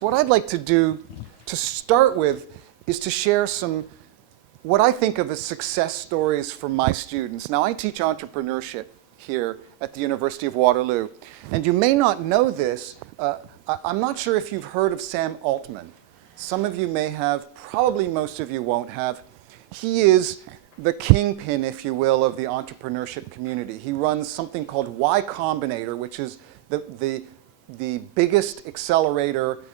What I'd like to do to start with is to share some what I think of as success stories for my students. Now, I teach entrepreneurship here at the University of Waterloo. And you may not know this. I'm not sure if you've heard of Sam Altman. Some of you may have, probably most of you won't have. He is the kingpin, if you will, of the entrepreneurship community. He runs something called Y Combinator, which is the biggest accelerator,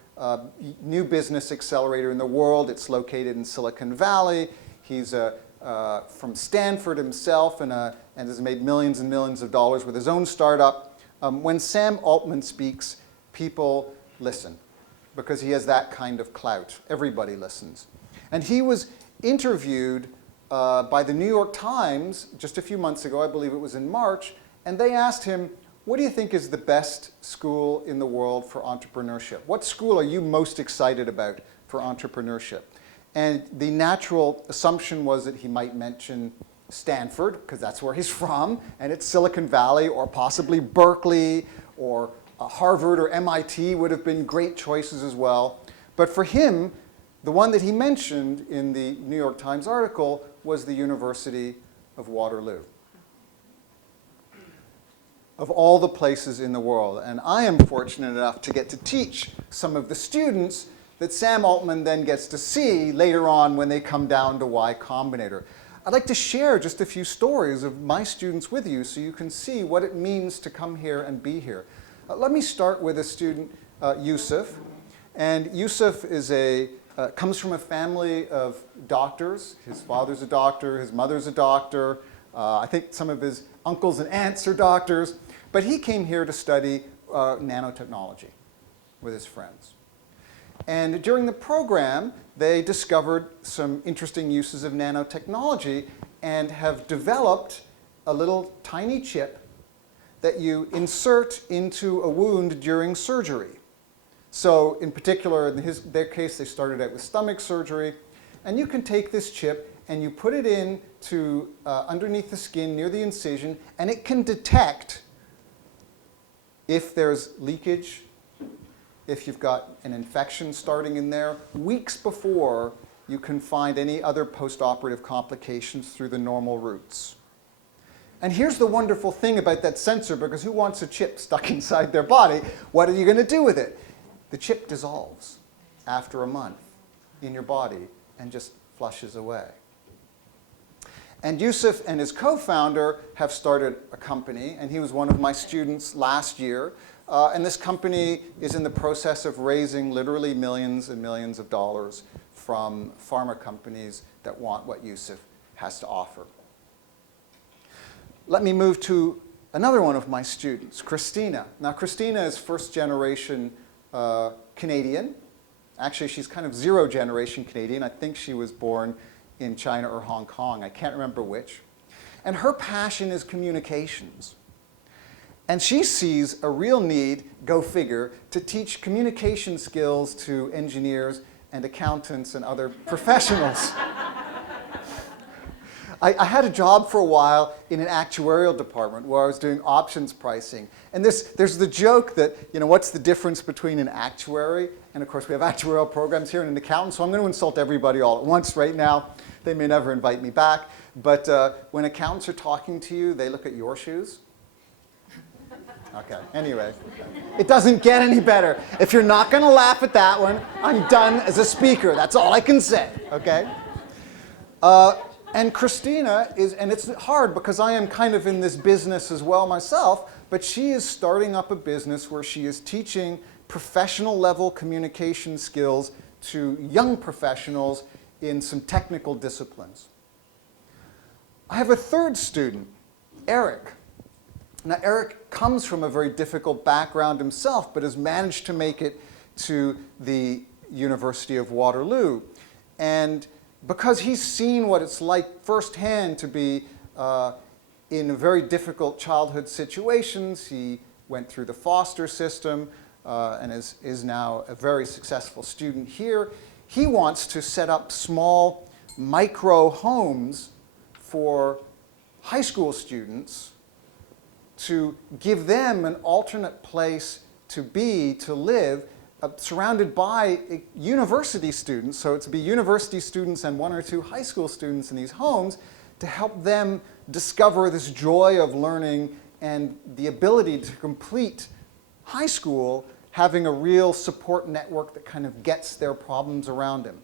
new business accelerator in the world. It's located in Silicon Valley. He's from Stanford himself and has made millions and millions of dollars with his own startup. When Sam Altman speaks, people listen because he has that kind of clout. Everybody listens. And he was interviewed by the New York Times just a few months ago, I believe it was in March, and they asked him, what do you think is the best school in the world for entrepreneurship? What school are you most excited about for entrepreneurship? And the natural assumption was that he might mention Stanford, because that's where he's from, and it's Silicon Valley, or possibly Berkeley, or Harvard or MIT would have been great choices as well. But for him, the one that he mentioned in the New York Times article was the University of Waterloo. Of all the places in the world. And I am fortunate enough to get to teach some of the students that Sam Altman then gets to see later on when they come down to Y Combinator. I'd like to share just a few stories of my students with you so you can see what it means to come here and be here. Let me start with a student, Yusuf. And Yusuf is comes from a family of doctors. His father's a doctor, his mother's a doctor. I think some of his uncles and aunts are doctors. But he came here to study nanotechnology with his friends. And during the program, they discovered some interesting uses of nanotechnology and have developed a little tiny chip that you insert into a wound during surgery. So in particular, in their case, they started out with stomach surgery. And you can take this chip and you put it into underneath the skin near the incision, and it can detect if there's leakage, if you've got an infection starting in there, weeks before you can find any other post-operative complications through the normal routes. And here's the wonderful thing about that sensor, because who wants a chip stuck inside their body? What are you going to do with it? The chip dissolves after a month in your body and just flushes away. And Yusuf and his co-founder have started a company, and he was one of my students last year. And this company is in the process of raising literally millions and millions of dollars from pharma companies that want what Yusuf has to offer. Let me move to another one of my students, Christina. Now, Christina is first-generation Canadian. Actually, she's kind of zero-generation Canadian. I think she was born in China or Hong Kong. I can't remember which. And her passion is communications. And she sees a real need, go figure, to teach communication skills to engineers and accountants and other professionals. I had a job for a while in an actuarial department where I was doing options pricing. And there's the joke that, what's the difference between an actuary? And of course, we have actuarial programs here and an accountant, so I'm going to insult everybody all at once right now. They may never invite me back. But when accountants are talking to you, they look at your shoes. Okay, anyway, it doesn't get any better. If you're not going to laugh at that one, I'm done as a speaker. That's all I can say, okay? And Christina is, and it's hard because I am kind of in this business as well myself, but she is starting up a business where she is teaching professional level communication skills to young professionals in some technical disciplines. I have a third student, Eric. Now, Eric comes from a very difficult background himself, but has managed to make it to the University of Waterloo. And because he's seen what it's like firsthand to be in very difficult childhood situations, he went through the foster system and is now a very successful student here. He wants to set up small micro homes for high school students to give them an alternate place to live, surrounded by university students, so it's to be university students and 1 or 2 high school students in these homes, to help them discover this joy of learning and the ability to complete high school having a real support network that kind of gets their problems around them.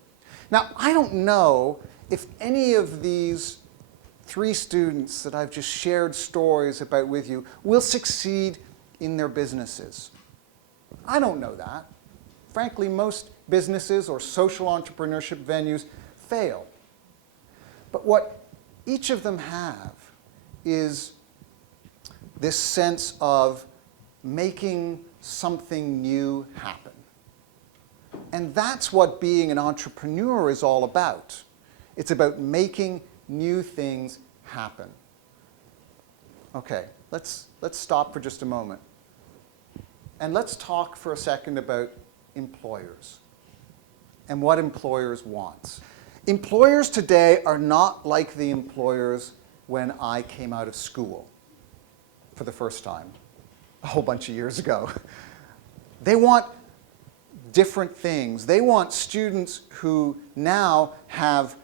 Now, I don't know if any of these 3 students that I've just shared stories about with you will succeed in their businesses. I don't know that. Frankly, most businesses or social entrepreneurship venues fail. But what each of them have is this sense of making something new happen. And that's what being an entrepreneur is all about. It's about making new things happen. Okay, let's stop for just a moment. And let's talk for a second about employers and what employers want. Employers today are not like the employers when I came out of school for the first time a whole bunch of years ago. They want different things. They want students who now have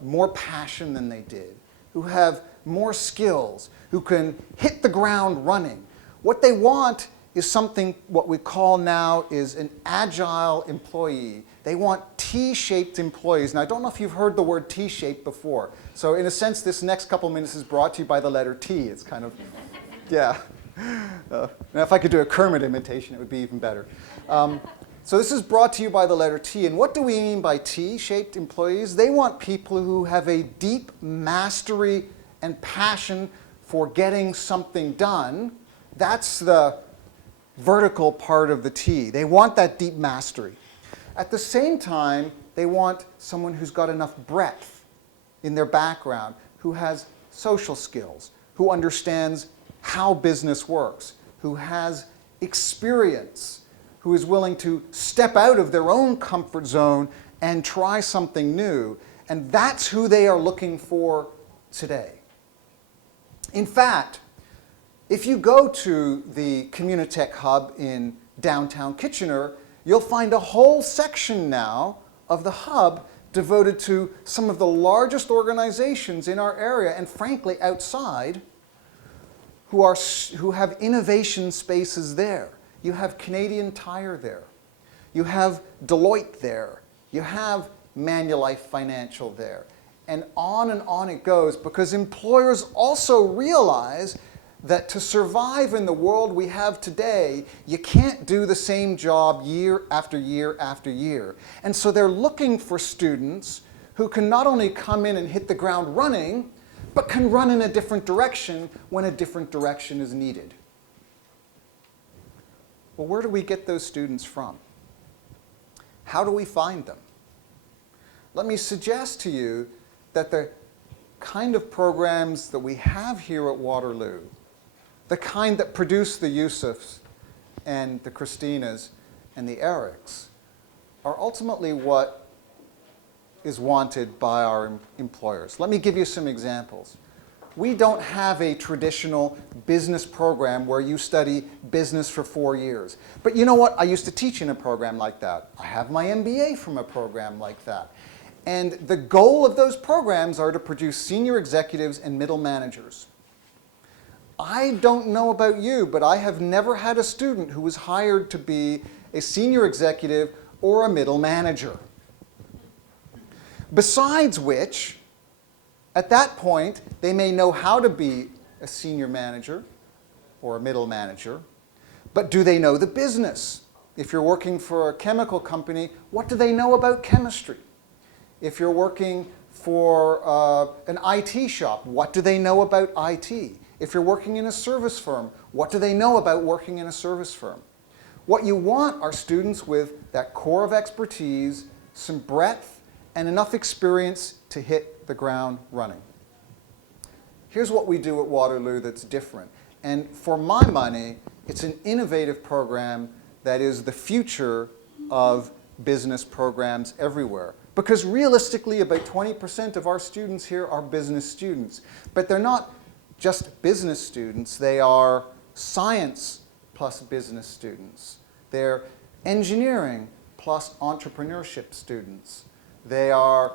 more passion than they did, who have more skills, who can hit the ground running. What they want is something, what we call now is an agile employee. They want T-shaped employees. Now, I don't know if you've heard the word T-shaped before. So in a sense, this next couple minutes is brought to you by the letter T. It's kind of, yeah. Now, if I could do a Kermit imitation, it would be even better. So this is brought to you by the letter T. And what do we mean by T-shaped employees? They want people who have a deep mastery and passion for getting something done. That's the vertical part of the T. They want that deep mastery. At the same time, they want someone who's got enough breadth in their background, who has social skills, who understands how business works, who has experience, who is willing to step out of their own comfort zone and try something new. And that's who they are looking for today. In fact, if you go to the Communitech Hub in downtown Kitchener, you'll find a whole section now of the hub devoted to some of the largest organizations in our area, and frankly outside, who have innovation spaces there. You have Canadian Tire there. You have Deloitte there. You have Manulife Financial there. And on it goes, because employers also realize that to survive in the world we have today, you can't do the same job year after year after year. And so they're looking for students who can not only come in and hit the ground running, but can run in a different direction when a different direction is needed. Well, where do we get those students from? How do we find them? Let me suggest to you that the kind of programs that we have here at Waterloo, the kind that produce the Yusufs and the Christinas and the Erics, are ultimately what is wanted by our employers. Let me give you some examples. We don't have a traditional business program where you study business for 4 years. But you know what? I used to teach in a program like that. I have my MBA from a program like that. And the goal of those programs are to produce senior executives and middle managers. I don't know about you, but I have never had a student who was hired to be a senior executive or a middle manager. Besides which, at that point, they may know how to be a senior manager or a middle manager, but do they know the business? If you're working for a chemical company, what do they know about chemistry? If you're working for an IT shop, what do they know about IT? If you're working in a service firm, what do they know about working in a service firm? What you want are students with that core of expertise, some breadth, and enough experience to hit the ground running. Here's what we do at Waterloo that's different. And for my money, it's an innovative program that is the future of business programs everywhere. Because realistically, about 20% of our students here are business students. But they're not just business students, they are science plus business students. They're engineering plus entrepreneurship students. They are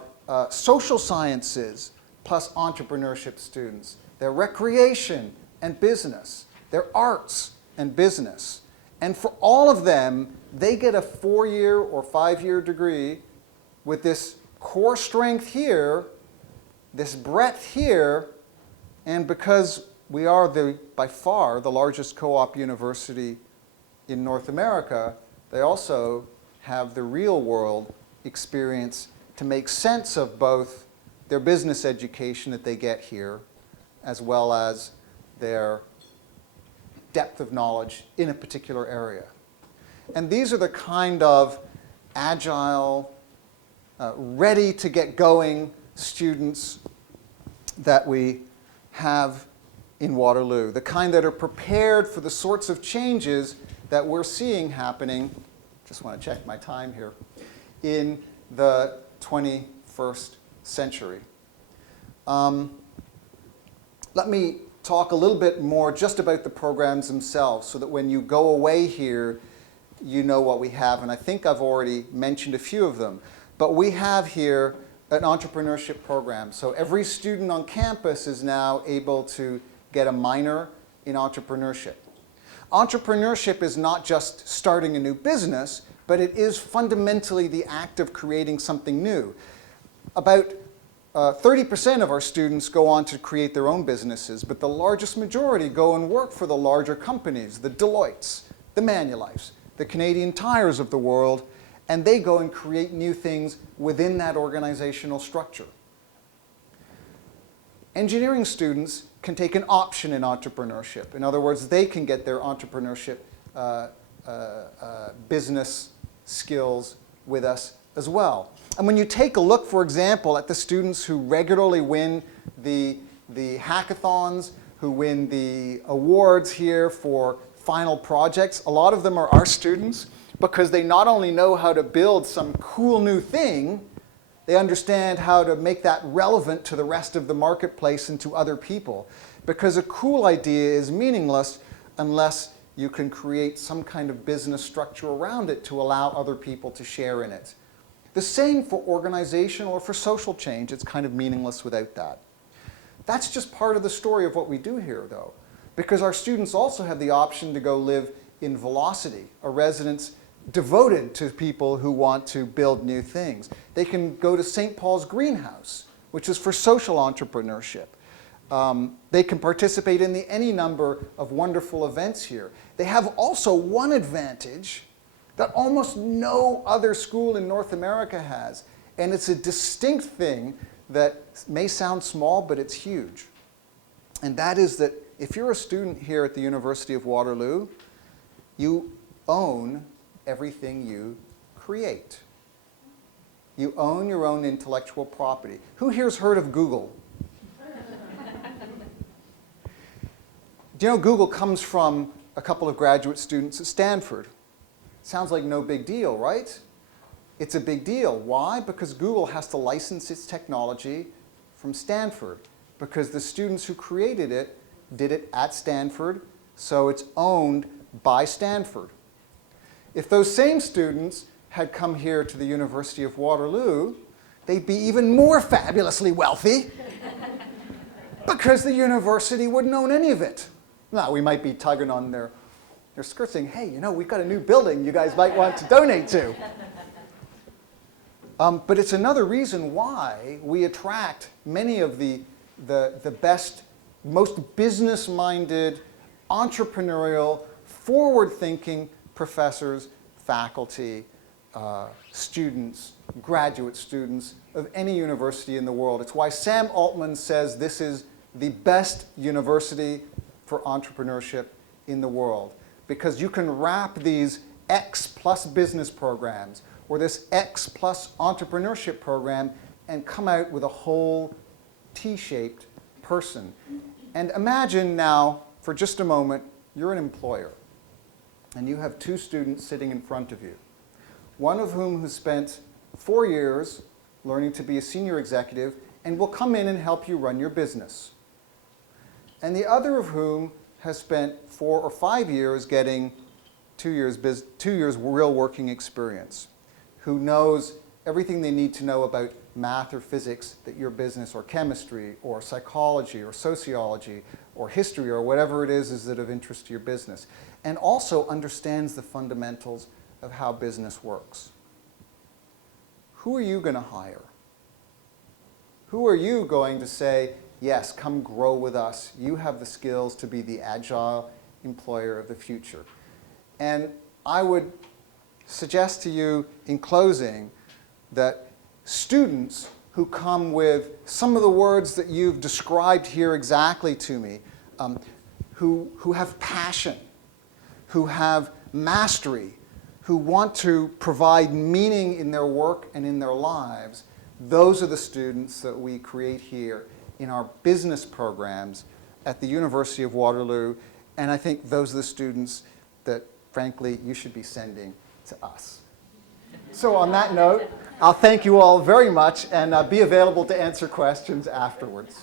social sciences plus entrepreneurship students. They're recreation and business. They're arts and business. And for all of them, they get a 4-year or 5-year degree with this core strength here, this breadth here, and because we are by far the largest co-op university in North America, they also have the real world experience to make sense of both their business education that they get here, as well as their depth of knowledge in a particular area. And these are the kind of agile, ready to get going students that we have in Waterloo, the kind that are prepared for the sorts of changes that we're seeing happening, just want to check my time here, in the 21st century. Let me talk a little bit more just about the programs themselves so that when you go away here, you know what we have. And I think I've already mentioned a few of them. But we have here an entrepreneurship program. So every student on campus is now able to get a minor in entrepreneurship. Entrepreneurship is not just starting a new business, but it is fundamentally the act of creating something new. About 30% of our students go on to create their own businesses, but the largest majority go and work for the larger companies, the Deloittes, the Manulifes, the Canadian Tires of the world, and they go and create new things within that organizational structure. Engineering students can take an option in entrepreneurship. In other words, they can get their entrepreneurship business skills with us as well. And when you take a look, for example, at the students who regularly win the hackathons, who win the awards here for final projects, a lot of them are our students because they not only know how to build some cool new thing, they understand how to make that relevant to the rest of the marketplace and to other people. Because a cool idea is meaningless unless you can create some kind of business structure around it to allow other people to share in it. The same for organizational or for social change. It's kind of meaningless without that. That's just part of the story of what we do here, though, because our students also have the option to go live in Velocity, a residence devoted to people who want to build new things. They can go to St. Paul's Greenhouse, which is for social entrepreneurship. They can participate in any number of wonderful events here. They have also one advantage that almost no other school in North America has, and it's a distinct thing that may sound small, but it's huge. And that is that if you're a student here at the University of Waterloo, you own everything you create. You own your own intellectual property. Who here's heard of Google? Do you know Google comes from a couple of graduate students at Stanford? Sounds like no big deal, right? It's a big deal. Why? Because Google has to license its technology from Stanford, because the students who created it did it at Stanford, so it's owned by Stanford. If those same students had come here to the University of Waterloo, they'd be even more fabulously wealthy because the university wouldn't own any of it. Now, we might be tugging on their skirts saying, hey, you know, we've got a new building you guys might want to donate to. But it's another reason why we attract many of the best, most business-minded, entrepreneurial, forward-thinking professors, faculty, students, graduate students of any university in the world. It's why Sam Altman says this is the best university for entrepreneurship in the world. Because you can wrap these X plus business programs or this X plus entrepreneurship program and come out with a whole T-shaped person. And imagine now, for just a moment, you're an employer and you have two students sitting in front of you, one of whom has spent 4 years learning to be a senior executive and will come in and help you run your business, and the other of whom has spent 4 or 5 years getting 2 years real working experience, who knows everything they need to know about math or physics that your business, or chemistry, or psychology, or sociology, or history, or whatever it is that of interest to your business, and also understands the fundamentals of how business works. Who are you going to hire? Who are you going to say, yes, come grow with us. You have the skills to be the agile employer of the future. And I would suggest to you in closing that students who come with some of the words that you've described here exactly to me, who have passion, who have mastery, who want to provide meaning in their work and in their lives, those are the students that we create here in our business programs at the University of Waterloo. And I think those are the students that, frankly, you should be sending to us. So on that note, I'll thank you all very much and be available to answer questions afterwards.